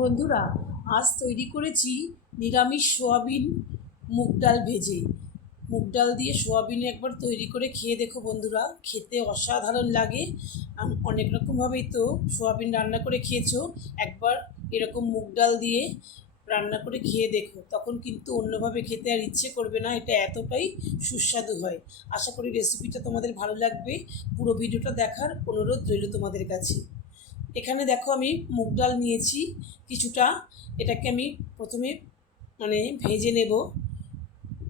বন্ধুরা, আজ তৈরি করেছি নিরামিষ সোয়াবিন মুগ ডাল ভেজে। মুগ ডাল দিয়ে সোয়াবিন একবার তৈরি করে খেয়ে দেখো বন্ধুরা, খেতে অসাধারণ লাগে। অনেক রকমভাবেই তো সোয়াবিন রান্না করে খেয়েছো, একবার এরকম মুগ ডাল দিয়ে রান্না করে খেয়ে দেখো, তখন কিন্তু অন্যভাবে খেতে আর ইচ্ছে করবে না। এটা এতটাই সুস্বাদু হয়। আশা করি রেসিপিটা তোমাদের ভালো লাগবে। পুরো ভিডিওটা দেখার অনুরোধ রইল তোমাদের কাছে। এখানে দেখো আমি মুগ ডাল নিয়েছি কিছুটা। এটাকে আমি প্রথমে ভেজে নেব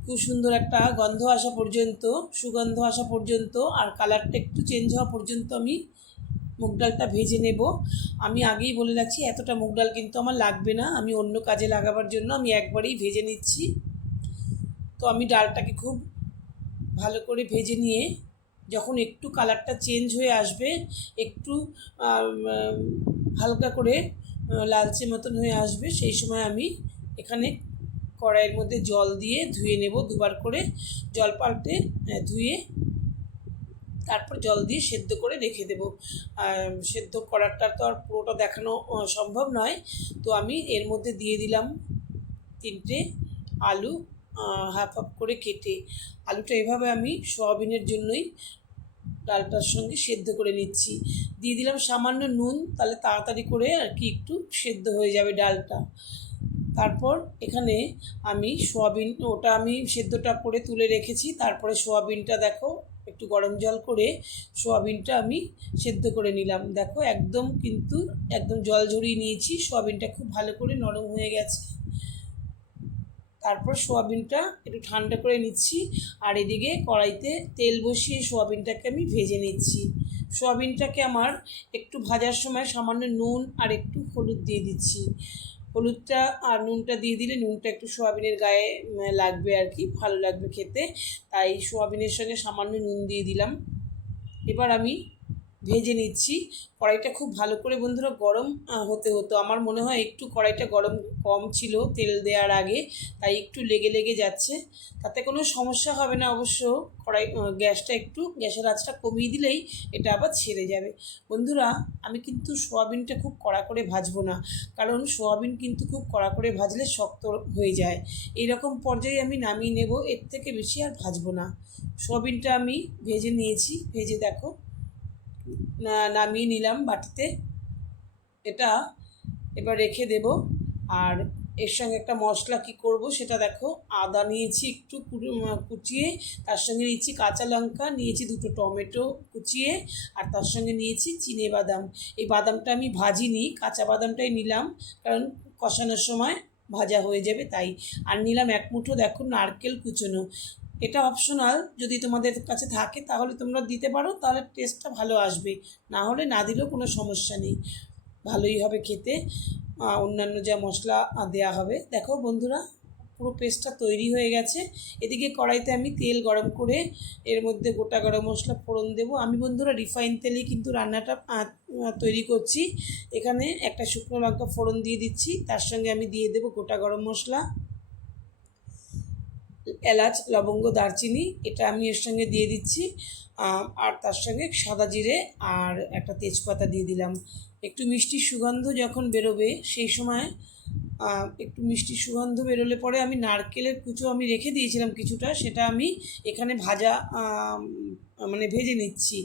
খুব সুন্দর একটা গন্ধ আসা পর্যন্ত, সুগন্ধ আসা পর্যন্ত, আর কালারটা একটু চেঞ্জ হওয়া পর্যন্ত আমি মুগ ডালটা ভেজে নেব। আমি আগেই বলে রাখছি, এতটা মুগ ডাল কিন্তু আমার লাগবে না, আমি অন্য কাজে লাগাবার জন্য আমি একবারেই ভেজে নিচ্ছি। তো আমি ডালটাকে খুব ভালো করে ভেজে নিয়ে যখন একটু কালারটা চেঞ্জ হয়ে আসবে, একটু হালকা করে লালচে মতন হয়ে আসবে, সেই সময় আমি এখানে কড়াইয়ের মধ্যে জল দিয়ে ধুয়ে নেব, দুবার করে জল পাল্টে ধুয়ে তারপর জল দিয়ে সেদ্ধ করে রেখে দেব। সেদ্ধ করাটা তো আর পুরোটা দেখানো সম্ভব নয়। তো আমি এর মধ্যে দিয়ে দিলাম 3টে আলু, হাফ হাফ করে কেটে। আলুটা এভাবে আমি সোয়াবিনের জন্যই ডালটার সঙ্গে সেদ্ধ করে নিচ্ছি। দিয়ে দিলাম সামান্য নুন, তাহলে তাড়াতাড়ি করে আর কি একটু সেদ্ধ হয়ে যাবে ডালটা। তারপর এখানে আমি সোয়াবিন, ওটা আমি সেদ্ধটা করে তুলে রেখেছি। তারপরে সোয়াবিনটা দেখো একটু গরম জল করে সোয়াবিনটা আমি সেদ্ধ করে নিলাম। দেখো একদম জল ঝরিয়ে নিয়েছি, সোয়াবিনটা খুব ভালো করে নরম হয়ে গেছে। তারপর সোয়াবিনটা একটু ঠান্ডা করে নিচ্ছি, আর এদিকে কড়াইতে তেল বসিয়ে সোয়াবিনটাকে আমি ভেজে নিচ্ছি। সোয়াবিনটাকে আমার একটু ভাজার সময় সামান্য নুন আর একটু হলুদ দিয়ে দিচ্ছি। হলুদটা আর নুনটা দিয়ে দিলে নুনটা একটু সোয়াবিনের গায়ে লাগবে আর কি, ভালো লাগবে খেতে, তাই সোয়াবিনের সঙ্গে সামান্য নুন দিয়ে দিলাম। এবার আমি ভেজে নিচ্ছি। কড়াইটা খুব ভালো করে বন্ধুরা গরম হতে হতো, আমার মনে হয় একটু কড়াইটা গরম কম ছিল তেল দেওয়ার আগে, তাই একটু লেগে লেগে যাচ্ছে। তাতে কোনো সমস্যা হবে না অবশ্য। গ্যাসের আঁচটা কমিয়ে দিলেই এটা আবার ছেড়ে যাবে। বন্ধুরা, আমি কিন্তু সোয়াবিনটা খুব কড়া করে ভাজবো না, কারণ সোয়াবিন কিন্তু খুব কড়া করে ভাজলে শক্ত হয়ে যায়। এইরকম পর্যায়ে আমি নামিয়ে নেব, এর থেকে বেশি আর ভাজবো না। সোয়াবিনটা আমি ভেজে নিয়েছি, ভেজে দেখো নামিয়ে নিলাম বাটিতে। এটা এবার রেখে দেব। আর এর সঙ্গে একটা মশলা কি করব সেটা দেখো। আদা নিয়েছি একটু কুচিয়ে, তার সঙ্গে নিয়েছি কাঁচা লঙ্কা, নিয়েছি 2টো টমেটো কুচিয়ে, আর তার সঙ্গে নিয়েছি চিনে বাদাম। এই বাদামটা আমি ভাজিনি, কাঁচা বাদামটাই নিলাম, কারণ কষানোর সময় ভাজা হয়ে যাবে তাই। আর নিলাম 1 মুঠো দেখো নারকেল কুচোনো। এটা অপশনাল, যদি তোমাদের কাছে থাকে তাহলে তোমরা দিতে পারো, তাহলে টেস্টটা ভালো আসবে। না হলে না দিলেও কোনো সমস্যা নেই, ভালোই হবে খেতে। অন্যান্য যা মশলা দেয়া হবে। দেখো বন্ধুরা, পুরো পেস্টটা তৈরি হয়ে গেছে। এদিকে কড়াইতে আমি তেল গরম করে এর মধ্যে গোটা গরম মশলা ফোড়ন দেবো। আমি বন্ধুরা রিফাইন তেলেই কিন্তু রান্নাটা তৈরি করছি। এখানে একটা শুকনো লঙ্কা ফোড়ন দিয়ে দিচ্ছি, তার সঙ্গে আমি দিয়ে দেবো গোটা গরম মশলা, এলাচ, লবঙ্গ, দারচিনি, এটা আমি এর সঙ্গে দিয়ে দিচ্ছি। আর তার সঙ্গে সাদা জিরে আর একটা তেজপাতা দিয়ে দিলাম। একটু মিষ্টি সুগন্ধ যখন বেরোবে সেই সময়, একটু মিষ্টি সুগন্ধ বেরোলে পরে আমি নারকেলের কুচো আমি রেখে দিয়েছিলাম কিছুটা, সেটা আমি এখানে ভেজে নিচ্ছি।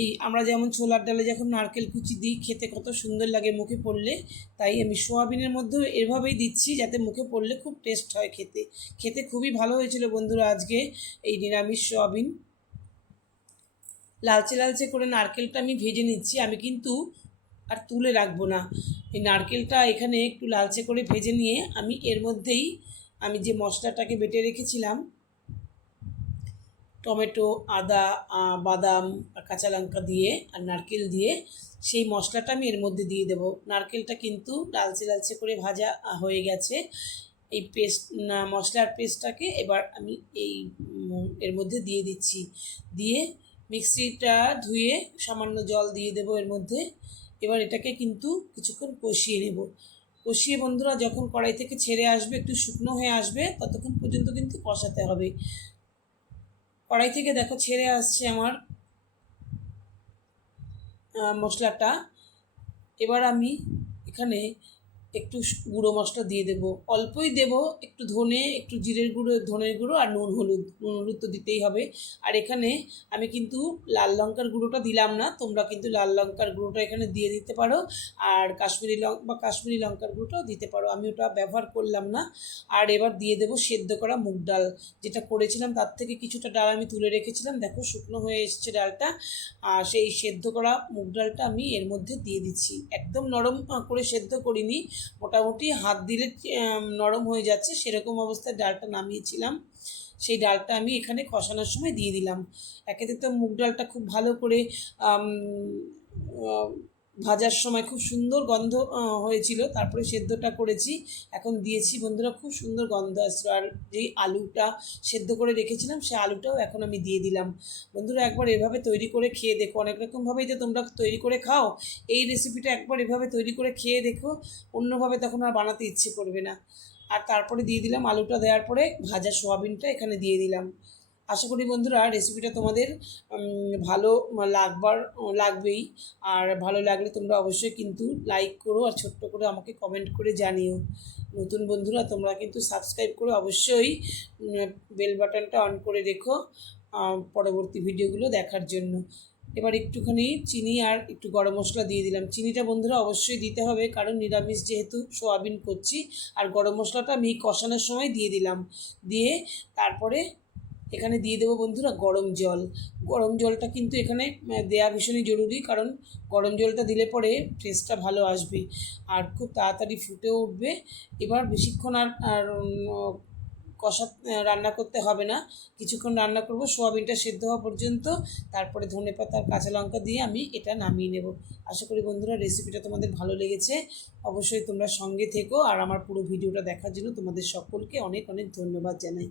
এই আমরা যেমন ছোলার ডালে যখন নারকেল কুচি দিই, খেতে কত সুন্দর লাগে মুখে পড়লে, তাই আমি সোয়াবিনের মধ্যেও এভাবেই দিচ্ছি, যাতে মুখে পড়লে খুব টেস্ট হয় খেতে। খেতে খুবই ভালো হয়েছিল বন্ধুরা আজকে এই নিরামিষ সোয়াবিন। লালচে লালচে করে নারকেলটা আমি ভেজে নিচ্ছি, আমি কিন্তু আর তুলে রাখবো না। এই নারকেলটা এখানে একটু লালচে করে ভেজে নিয়ে আমি এর মধ্যেই আমি যে মশলাটাকে বেটে রেখেছিলাম, টমেটো, আদা, বাদাম আর কাঁচা লঙ্কা দিয়ে আর নারকেল দিয়ে, সেই মশলাটা আমি এর মধ্যে দিয়ে দেবো। নারকেলটা কিন্তু লালচে লালচে করে ভাজা হয়ে গেছে। এই মশলার পেস্টটাকে এবার আমি এর মধ্যে দিয়ে দিচ্ছি। দিয়ে মিক্সিটা ধুয়ে সামান্য জল দিয়ে দেবো এর মধ্যে। এবার এটাকে কিন্তু কিছুক্ষণ কষিয়ে নেব। কষিয়ে বন্ধুরা যখন কড়াই থেকে ছেড়ে আসবে, একটু শুকনো হয়ে আসবে, ততক্ষণ পর্যন্ত কিন্তু কষাতে হবে। কড়াই থেকে দেখো ছেড়ে আসছে আমার মশলাটা। এবার আমি এখানে একটু গুঁড়ো মশলা দিয়ে দেবো, অল্পই দেবো, একটু ধনে, একটু জিরের গুঁড়ো, ধনের গুঁড়ো আর নুন হলুদ তো দিতেই হবে। আর এখানে আমি কিন্তু লাল লঙ্কার গুঁড়োটা দিলাম না, তোমরা কিন্তু লাল লঙ্কার গুঁড়োটা এখানে দিয়ে দিতে পারো, আর কাশ্মীরি লঙ্কার গুঁড়োটাও দিতে পারো, আমি ওটা ব্যবহার করলাম না। আর এবার দিয়ে দেবো সেদ্ধ করা মুগ ডাল, যেটা করেছিলাম তার থেকে কিছুটা ডাল আমি তুলে রেখেছিলাম, দেখো শুকনো হয়ে এসছে ডালটা। আর সেই সেদ্ধ করা মুগ ডালটা আমি এর মধ্যে দিয়ে দিচ্ছি, একদম নরম করে সেদ্ধ করিনি, মোটামুটি হাত দিলে নরম হয়ে যাচ্ছে সেরকম অবস্থায় ডালটা নামিয়েছিলাম। সেই ডালটা আমি এখানে কষানোর সময় দিয়ে দিলাম। একেতে তো মুগ ডালটা খুব ভালো করে ভাজার সময় খুব সুন্দর গন্ধ হয়েছিল, তারপরে সেদ্ধটা করেছি, এখন দিয়েছি বন্ধুরা, খুব সুন্দর গন্ধ আসলো। আর যেই আলুটা সেদ্ধ করে রেখেছিলাম সেই আলুটাও এখন আমি দিয়ে দিলাম। বন্ধুরা একবার এভাবে তৈরি করে খেয়ে দেখো, অনেক রকমভাবেই যে তোমরা তৈরি করে খাও, এই রেসিপিটা একবার এভাবে তৈরি করে খেয়ে দেখো, অন্যভাবে তখন আর বানাতে ইচ্ছে করবে না। আর তারপরে দিয়ে দিলাম আলুটা, দেওয়ার পরে ভাজা সোয়াবিনটা এখানে দিয়ে দিলাম। আশা করি বন্ধুরা রেসিপিটা তোমাদের ভালো লাগবেই। আর ভালো লাগলে তোমরা অবশ্যই কিন্তু লাইক করো, আর ছোট্ট করে আমাকে কমেন্ট করে জানিও। নতুন বন্ধুরা তোমরা কিন্তু সাবস্ক্রাইব করে অবশ্যই বেল বাটনটা অন করে রেখো পরবর্তী ভিডিওগুলো দেখার জন্য। এবার একটুখানি চিনি আর একটু গরম মশলা দিয়ে দিলাম। চিনিটা বন্ধুরা অবশ্যই দিতে হবে, কারণ নিরামিষ যেহেতু সোয়াবিন করছি। আর গরম মশলাটা আমি কষানোর সময় দিয়ে দিলাম, দিয়ে তারপরে এখানে দিয়ে দেবো বন্ধুরা গরম জল। গরম জলটা কিন্তু এখানে দেয়া ভীষণই জরুরি, কারণ গরম জলটা দিলে পরে টেস্টটা ভালো আসবে আর খুব তাড়াতাড়ি ফুটেও উঠবে। এবার বেশিক্ষণ আর রান্না করতে হবে না, কিছুক্ষণ রান্না করব সোয়াবিনটা সেদ্ধ হওয়া পর্যন্ত, তারপরে ধনেপাতা আর কাঁচা লঙ্কা দিয়ে আমি এটা নামিয়ে নেব। আশা করি বন্ধুরা রেসিপিটা তোমাদের ভালো লেগেছে, অবশ্যই তোমরা সঙ্গে থেকো। আর আমার পুরো ভিডিওটা দেখার জন্য তোমাদের সকলকে অনেক অনেক ধন্যবাদ জানাই।